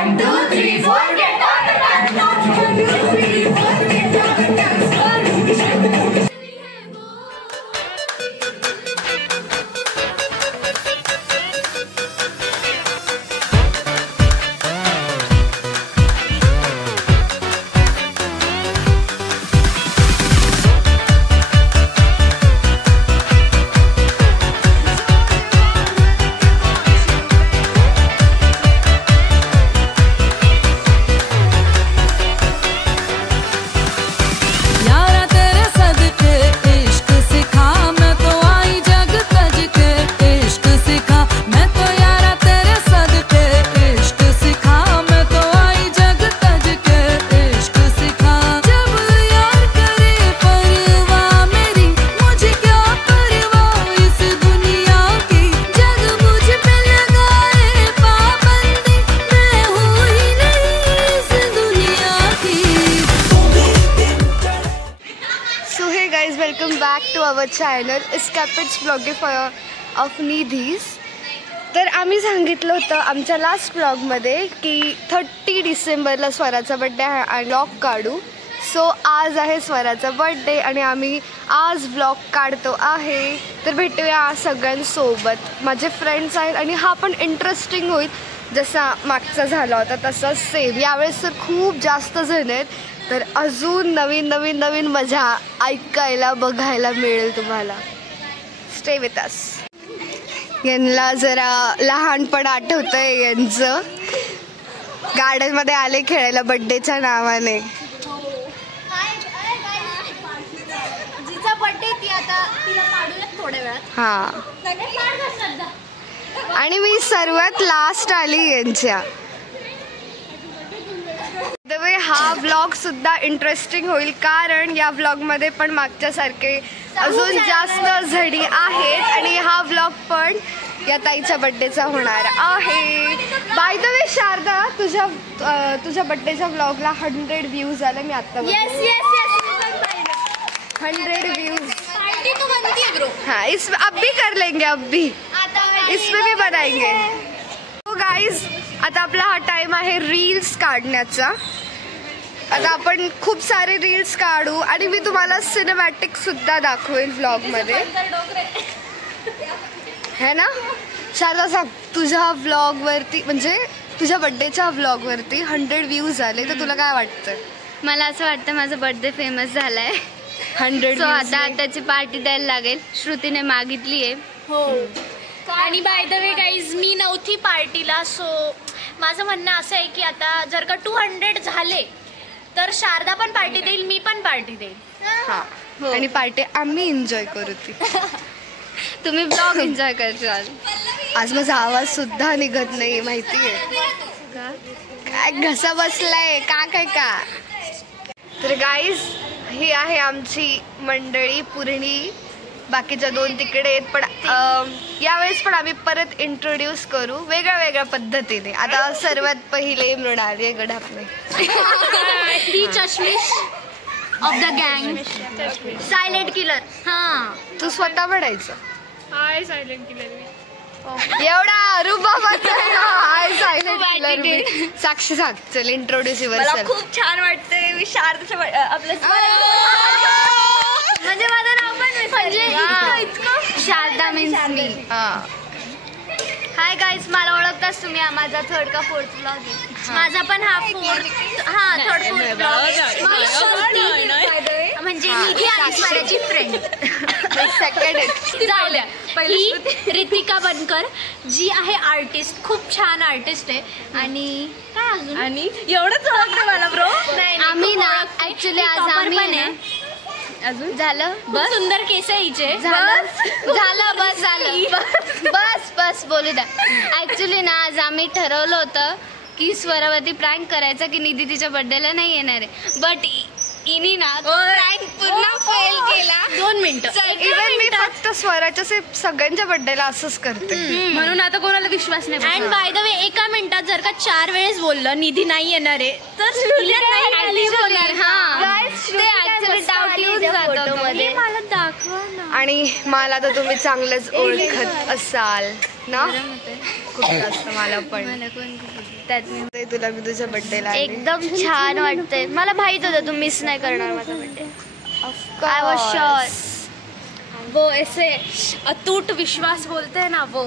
1, 2, 3, 4, get on the dance floor. 1, 2, 3, 4, get on the dance floor. Welcome back to our channel escapades blogifier of Nidhi's. तर आम्ही सांगितलं होतं आमच्या last ब्लॉगमध्ये की 30 डिसेंबरला स्वराचा बड्डे आहे आणि ब्लॉग काढू. सो आज आहे स्वराचा बड्डे आणि आम्ही आज ब्लॉग काढतो आहे. तर भेटूया सगळ्यांसोबत. माझे फ्रेंड्स आहेत आणि हा पण इंटरेस्टिंग होईल. जसा मागचा झाला होता तसा सेम यावेळेस तर खूप जास्त जण आहेत. तर अजून नवीन नवीन नवीन मजा ऐकायला बघायला मिळेल तुम्हाला. Stay with us. यांना जरा लहानपण आठवतंय यांचं. गार्डनमध्ये आले खेळायला बड्डेच्या नावाने. जिचा बड्डे ती आता तिला काढूया थोड्या वेळात. हां आणि मी सर्वात लास्ट आली यांच्या. हा ब्लॉग सुद्धा इंटरेस्टिंग होईल कारण या ब्लॉगमध्ये पण मागच्यासारखे अजून जास्त झडी आहेत आणि हा ब्लॉग पण या ताईच्या बड्डेचा होणार आहे. बाय द वे शारदा, तुझ्या बड्डेच्या ब्लॉगला 100 व्ह्यूज आले. मी आता 100 व्ह्यूज. हाँ अब भी कर लेंगे. अब भी इसमें भी बनाएंगे. तो गाइज आता आपला हा टाइम आहे रील्स काढण्याचा. आता आपण खूप सारे रील्स काढू आणि मी तुम्हाला सिनेमॅटिक सुद्धा दाखवेल व्लॉग मध्ये, है ना शारदा? सांग, तुझ्या व्लॉग वरती म्हणजे तुझ्या बर्थडेच्या व्लॉग वरती 100 व्ह्यूज आले तर तुला काय वाटतं? मला असं वाटतं माझा बर्थडे फेमस झालाय. 100 सो आता त्याची पार्टी द्यायला लागेल. श्रुतीने मागितली आहे. हो. आणि बाय द वे गाईज मी नव्हती पार्टीला. सो माझं म्हणणं असं आहे की आता जर का 200 झाले तर शारदा पण पार्टी देईल, मी पण पार्टी देईल. हा आणि पार्टी आम्ही एन्जॉय करू. ती तुम्ही ब्लॉग एन्जॉय करताल. आज माझा आवाज सुद्धा निघत नाही माहितीये. काय घसा बसलाय का काय का. तर गाईज ही आहे आमची मंडळी पूर्णी. बाकीच्या 2 तिकडे आहेत. पण यावेळेस पण आम्ही परत इंट्रोड्यूस करू वेगळ्या वेगळ्या पद्धतीने. आता सर्वात पहिले मृणाली गडापणे. ती चष्मिश ऑफ द गँग, सायलेंट किलर. हा तू स्वतः म्हणायचं हाय सायलेंट किलर. एवढा रुबाबात हाय सायलेंट किलर. साक्षी सांग, चल इंट्रोड्यूस युअरसेल्फ. खूप छान वाटतंय. मी शारदाच्या आपल्या म्हणजे माझं नाव पण शारदा मीन्स मी. हाय गाईज, मला ओळखताच तुम्ही. माझा 3rd का 4th ब्लॉग आहे. माझा पण हा 3rd 4th ब्लॉग. म्हणजे निधी आणि माझी फ्रेंड. ही रितिका बनकर जी आहे आर्टिस्ट, खूप छान आर्टिस्ट आहे. आणि काय अजून आणि एवढंच ओळखतं मला ब्रो. आम्ही ना ऍक्च्युली आज आम्ही आहे अजून झालं. बस सुंदर केस आहे हिचे. झालं बस झालं. बस बोलू द्या. ऍक्च्युली ना आज आम्ही ठरवलं होतं की स्वरावरती प्रँक करायचा की निधी तिच्या बर्थडेला नाही येणार आहे. बट इनी ना प्रँक पूर्ण फेल केला. 2 मिनिटं. इव्हन मी फक्त स्वराच्या सगळ्यांच्या बर्थडेला असंच करते. म्हणून आता कोणाला विश्वास नाही. अँड बाय द वे 1 मिनिटात जर का 4 वेळेस बोललं निधी नाही येणार आहे तर होणार. हा ते ऍक्च्युली डाऊट येऊन जातो मध्ये. मला दाखवा ना. आणि मला तर तुम्ही चांगलंच ओळखत असाल ना. खूप जास्त. मला पण त्यात मी ते तुला मी तुझ्या बर्थडेला एकदम छान वाटतंय. मला माहित होतं तू मिस नाही करणार माझा बर्थडे. I was sure. वो ऐसे अटूट विश्वास बोलते हैं ना, वो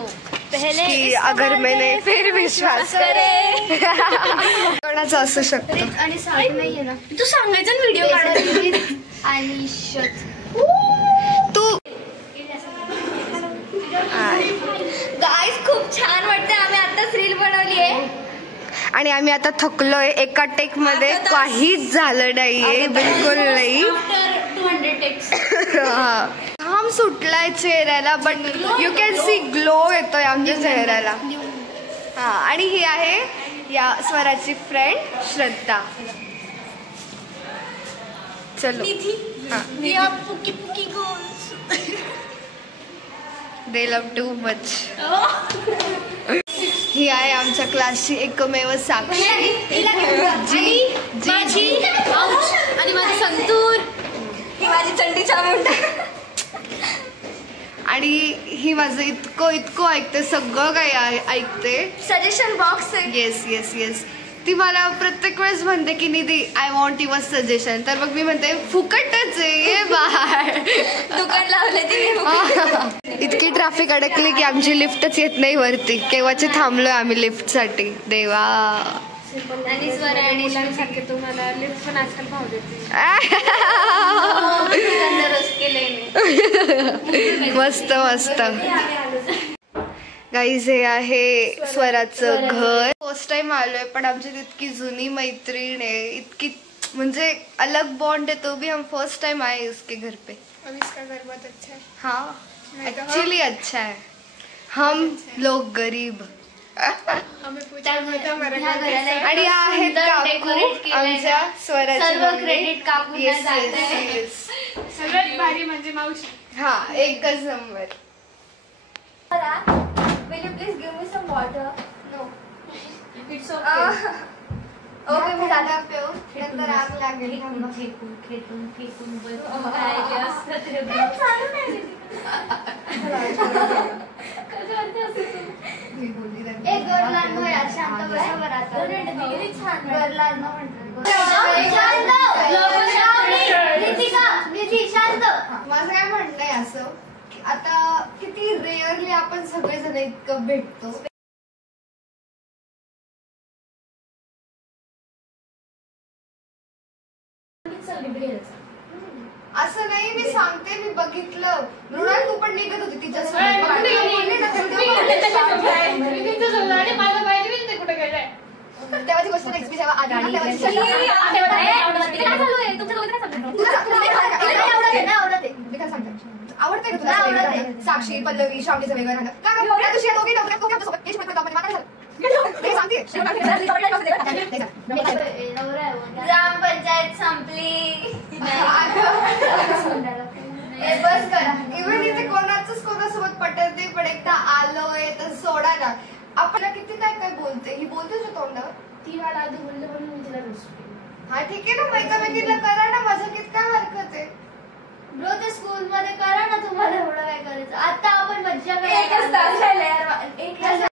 पहले की अगर मैंने फिर विश्वास करे. कोणाचं असू शकतं. आणि साडी नाहीये ना तू सांगायचं ना व्हिडिओ काढायला. आणि तू गाईज खूप छान वाटतंय. आम्ही आताच रील बनवली आहे आणि आम्ही आता थकलोय. एका टेक मध्ये काहीच झालं नाहीये, बिलकुल नाही. 200 टेक्स. घाम सुटलाय चेहऱ्याला, but you can see glow येतोय आमच्या चेहऱ्याला. हा, आणि ही आहे या स्वराची फ्रेंड श्रद्धा. चलो दे लव टू मच. ही आहे आमच्या क्लासची एकमेव साक्षी जी माझी आऊच आणि माझी संतूर. ही माझी चंडी चामुंडा. आणि ही माझं इतकं ऐकते, सगळं काही ऐकते. सजेशन बॉक्स आहे. Yes yes yes. ती मला प्रत्येक वेळेस म्हणते की निधी आय वॉन्ट युअर सजेशन. तर मग मी म्हणते फुकटच आहे, ये बाहेर. दुकान लावले ती. इतकी ट्रॅफिक अडकली की आमची लिफ्टच येत नाही वरती. केव्हाचे थांबलोय आम्ही लिफ्टसाठी. देवा. आणि स्वर आणि सारखे तुम्हाला लिफ्ट पण आजकाल भाव देते. मस्त मस्त. गाईज हे आहे स्वराचं घर. फर्स्ट टाइम आलोय, पण आमची इतकी जुनी मैत्रीण आहे, इतकी म्हणजे अलग बॉन्ड है, तो भी हम फर्स्ट टाइम आए इसके घर पे. अब इसका घर बहुत अच्छा है. हाँ एक्चुअली अच्छा है. हम लोग गरीब. हमें पूछा होता हमारा घर कैसा है. आणि आहेत काकू आमच्या स्वराची सर्व क्रेडिट काकू. Yes yes yes. सगळ्यात भारी म्हणजे मावशी. हा एकच number. Will you please give me some water? No. It's okay. Okay, मी जाता पिऊ. नंतर आग लागेल. फेकून एक गरलाल नो यार, शांत बसा बरं आता. गरलाल नो म्हणतात. निधी शांत. माझं काय म्हणणं आहे असं की आता किती रेअरली आपण सगळेजण इतकं भेटतो. असं नाही, मी सांगते, मी बघितलं. मृणाल तू पण निघत होती तिच्यासोबत. तेव्हाची गोष्ट नेक्स्ट मी जेव्हा आली आवडते का तुला? साक्षी पल्लवी श्रावणीचं वेगळं राहणं का तुझी दोघी नवऱ्यासोबत ग्रामपंचायत संपली. बस करा. इव्हन इथे कोणासोबत पटत नाही, पण एकदा आलोय तर सोडा ना. आपल्याला किती काय काय बोलते. ही बोलते तुझ्या तोंडावर. ती मला आधी बोलले म्हणून मी तिला हा ठीक आहे ना, मैत्रिणीला करा ना, माझं किती काय हरकत आहे. ब्रो ते स्कूल मध्ये करा ना, तुम्हाला एवढं काय करायचं. आता आपण मज्जा एकच तास झाले यार. एक तास.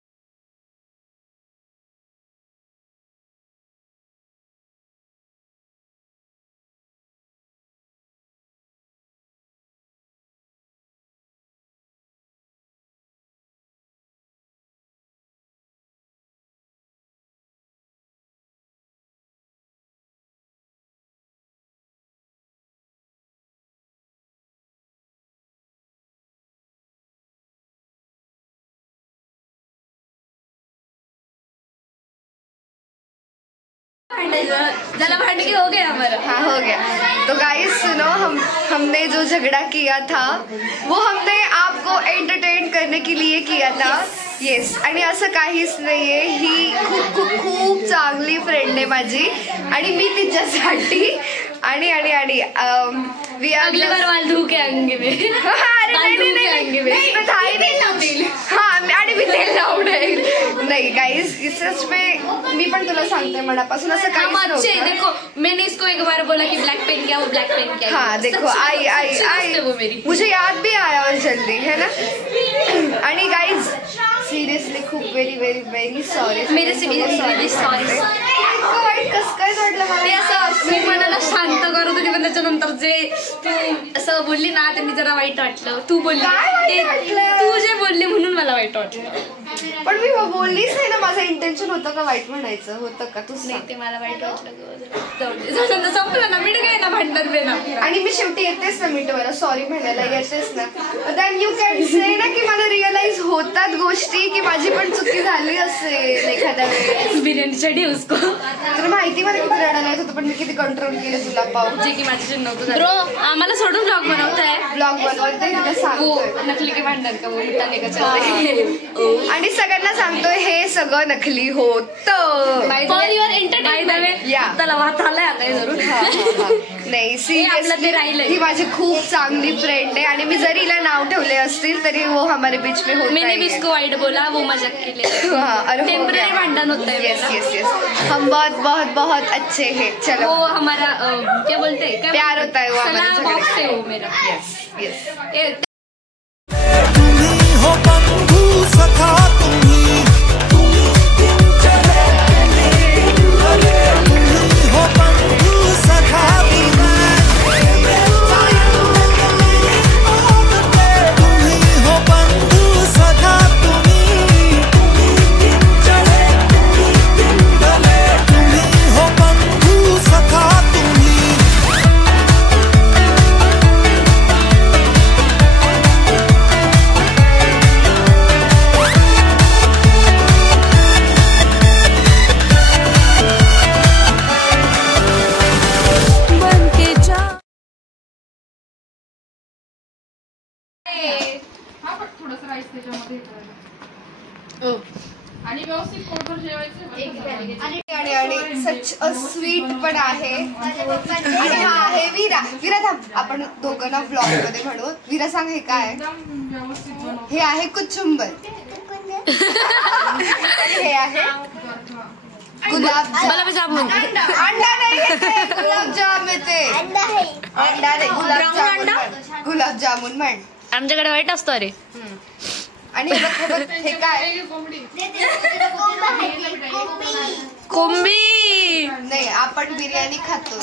जला भांडे हो गया हमारा. हाँ हो गया. तो गाइस सुनो, हमने जो झगड़ा किया था वो हमने आपको एंटरटेन करने के लिए किया था. येस. आणि असं काहीच नाहीये. ही खूप खूप खूप चांगली फ्रेंड आहे माझी आणि मी तिच्यासाठी आणि आणि आणि वी आर अगली बार वाल धू के आएंगे में. अरे नहीं हाँ आणि मी तेल लावणार नाही. गाइस सच में मी पण तुला सांगते मनापासून असं काहीच नव्हतं. देखो मैंने इसको एक बार बोला कि ब्लैक पेन क्या, वो ब्लैक पेन क्या. हाँ देखो आई आई आई वो मेरी मुझे याद भी आया और जल्दी है ना. आणि गाइज सिरियसली खूप व्हेरी सॉरी. मेरे से भी सॉरी. इतकं वाईट कसं काय वाटलं ते मला? असं मी मनाला शांत करत होती पण त्याच्यानंतर जे तू असं बोलली ना त्यांनी जरा वाईट वाटलं. तू बोलली काय वाईट वाटलं? तू जे बोलली म्हणून मला वाईट वाटलं. पण मी बोललीच नाही ना. माझं इंटेन्शन होतं का वाईट म्हणायचं? होतं का? तूच नाही सांग. ते मला वाईट वाटलं. संपलं ना मिट काय ना भांडण बेना. आणि मी शेवटी येतेच ना मिटवायला, सॉरी म्हणायला येतेच ना. दॅन यू कॅन से ना की मला रिअलाइज होतात गोष्टी की माझी पण चुकी झाली असेल एखाद्या वेळेस. बिर्याणी चढी उसको तुला माहिती मला किती रडायला येत होतं पण मी किती कंट्रोल केलं तुला पाहू. जे की माझ्याशी नव्हतं. ब्रो आम्हाला सोडून ब्लॉग बनवताय. ब्लॉग बनवते तुला सांगतोय. नकली के भांडण का बोलता नाही का. आणि सगळ्यांना सांगतोय हे सगळं नकली होतं. For your entertainment. Yeah. त्याला वाट आलाय आता हे जरूर. नाही आपलं ते राहिलंय. सिरियसली ही माझी खूप चांगली फ्रेंड आहे आणि मी जरी हिला नाव ठेवले असतील तरी वो हमारे बीच में होता मैंने ही भी है. इसको वाइट बोला वो मजाक के लिए. हाँ, अरे हो टेम्पररी गया. भांडण होता है. यस यस यस हम बहुत अच्छे हैं. चलो वो हमारा क्या बोलते हैं प्यार होता है वो हमारे सलाह झगड़े. बॉक्स है वो मेरा. यस यस तुम्ही हो बंधू सखा तुम्ही हो बंधू सखा तुम्ही हो बंधू सखा तुम्ही हो बंधू सखा तुम्ही. आणि सच अ स्वीट पण आहे. आणि हा आहे विरा. विरा थांब आपण दोघं ना व्लॉग मध्ये म्हणू. विरा सांग हे काय? हे आहे कुचुंबर आणि हे आहे गुलाबजामुन. अंडा नाही येते, गुलाबजाम येते. अंडा नाही गुलाबजामुन म्हण. आमच्याकडे वाईट असतो अरे. आणि हे बघ हे काय? कोंबी. नाही आपण बिर्याणी खातो.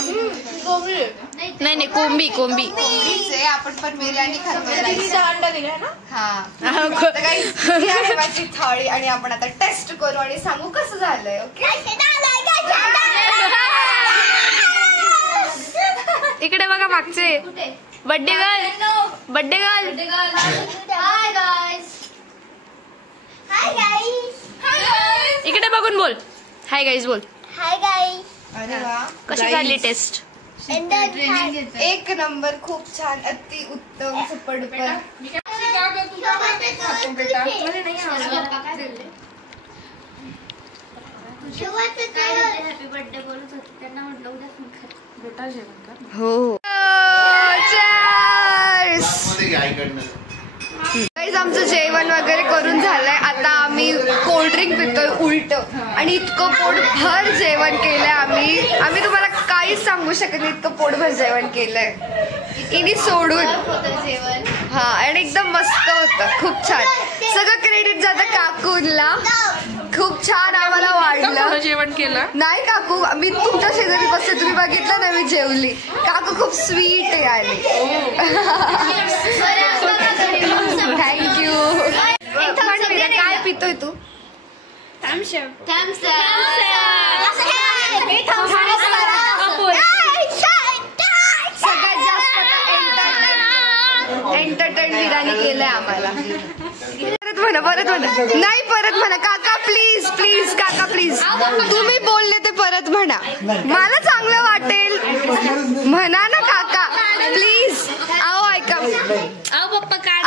नाही कोंबी कोंबडीच आहे. आपण पण बिर्याणी खातो. हा तर guys, ही आहे माझी थाळी आणि आपण आता टेस्ट करू आणि सांगू कसं झालंय. ओके इकडे बघा मागचे बर्थडे गर्ल. इकडे बघून बोल. हाय गाईज बोल. अरे वा कशी झाली टेस्ट? एक नंबर. खूप छान. अति उत्तम सुपर डुपर. हो गाईज आमचं जेवण वगैरे करून झालंय. आता आम्ही कोल्ड्रिंक पितोय उलट. आणि इतकं पोटभर जेवण केलंय आम्ही तुम्हाला काहीच सांगू शकत नाही. इतकं पोटभर जेवण केलंय इनी सोडून. हा आणि एकदम मस्त होतं. खूप छान. सगळं क्रेडिट जातं काकूंला. खूप छान आम्हाला वाढलं. जेवण केलं नाही काकू मी तुमच्या शेजारी बसते तुम्ही बघितलं ना मी जेवली. काकू खूप स्वीट आहे आणि थँक्यू. काय पितोय तू? सगळ्यात जास्त एंटरटेन बिर्याणी केलंय आम्हाला. परत म्हणा नाही परत म्हणा काका प्लीज काका प्लीज. तुम्ही बोलले ते परत म्हणा. मला चांगलं वाटेल म्हणा ना काका प्लीज. आओ ऐका. आओ पप्पा काढ.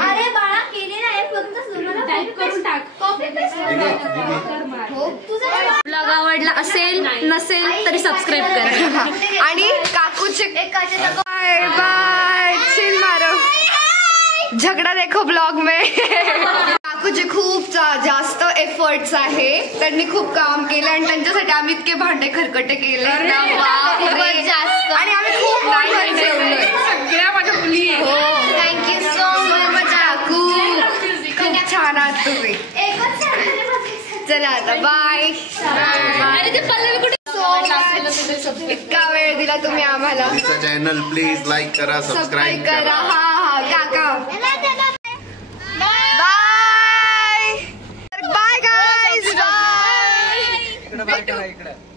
अरे बाळा केलेला आहे फक्त टाईप करून टाक. ब्लॉग आवडला असेल नसेल तरी सबस्क्राईब करा. आणि काकूचे बाय बाय चिल मारो. झगड़ा देखो ब्लॉग में. काकूचे खूप जास्त एफर्ट्स आहे. त्यांनी खूप काम केलं आणि त्यांच्यासाठी आम्ही इतके भांडे खरकटे केले जास्त. आणि आम्ही खूप भांडण जेवलोय. सगळ्या माझ्या मुली आहेत. हो, थँक्यू सो मच काकू खूप छान आहात तुम्ही. चला आता बाय. अरे ते पल्लवी कुठे इतका वेळ दिला तुम्ही आम्हाला. चॅनल प्लीज लाईक करा, सबस्क्राईब करा. हा काका बाय बाय गाईज बाय.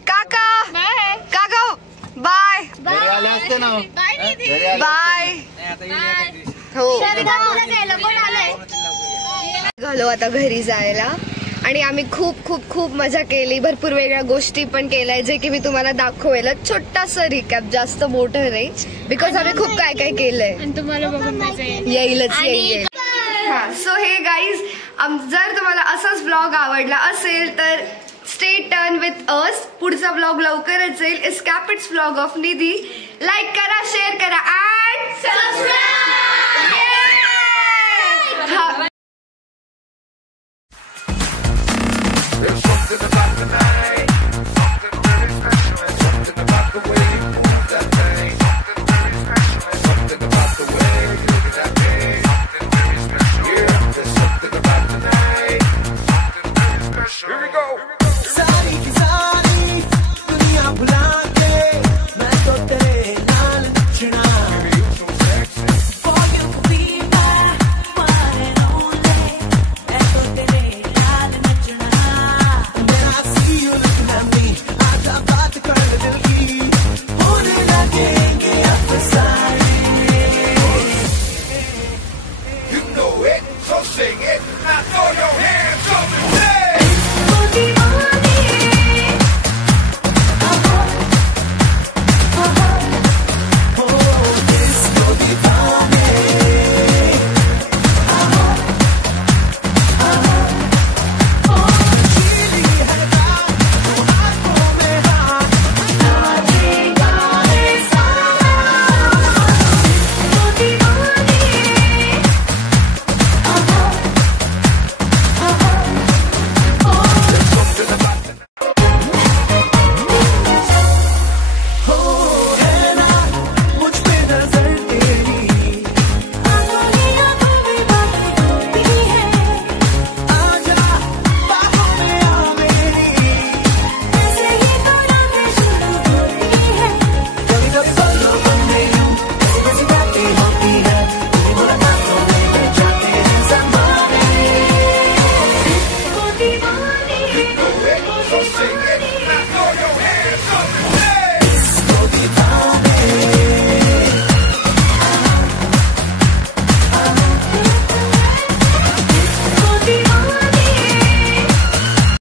काका काका बाय घरी आले असते ना. बाय. हो घालो आता घरी जायला. आणि आम्ही खूप खूप खूप मजा केली. भरपूर वेगळ्या गोष्टी पण केल्या जे की मी तुम्हाला दाखवेल. छोटासा रिकॅप, जास्त मोठं नाही, बिकॉज आम्ही खूप काय काय केलंय. तुम्हाला बघून मजा येईलच येईल. हा सो हे गाईज, जर तुम्हाला असाच ब्लॉग आवडला असेल तर स्टे टर्न विथ अस. पुढचा ब्लॉग लवकरच येईल. एस्कॅपिट्स ब्लॉग ऑफ निधी. लाईक करा, शेअर करा अँड सबस्क्राईब.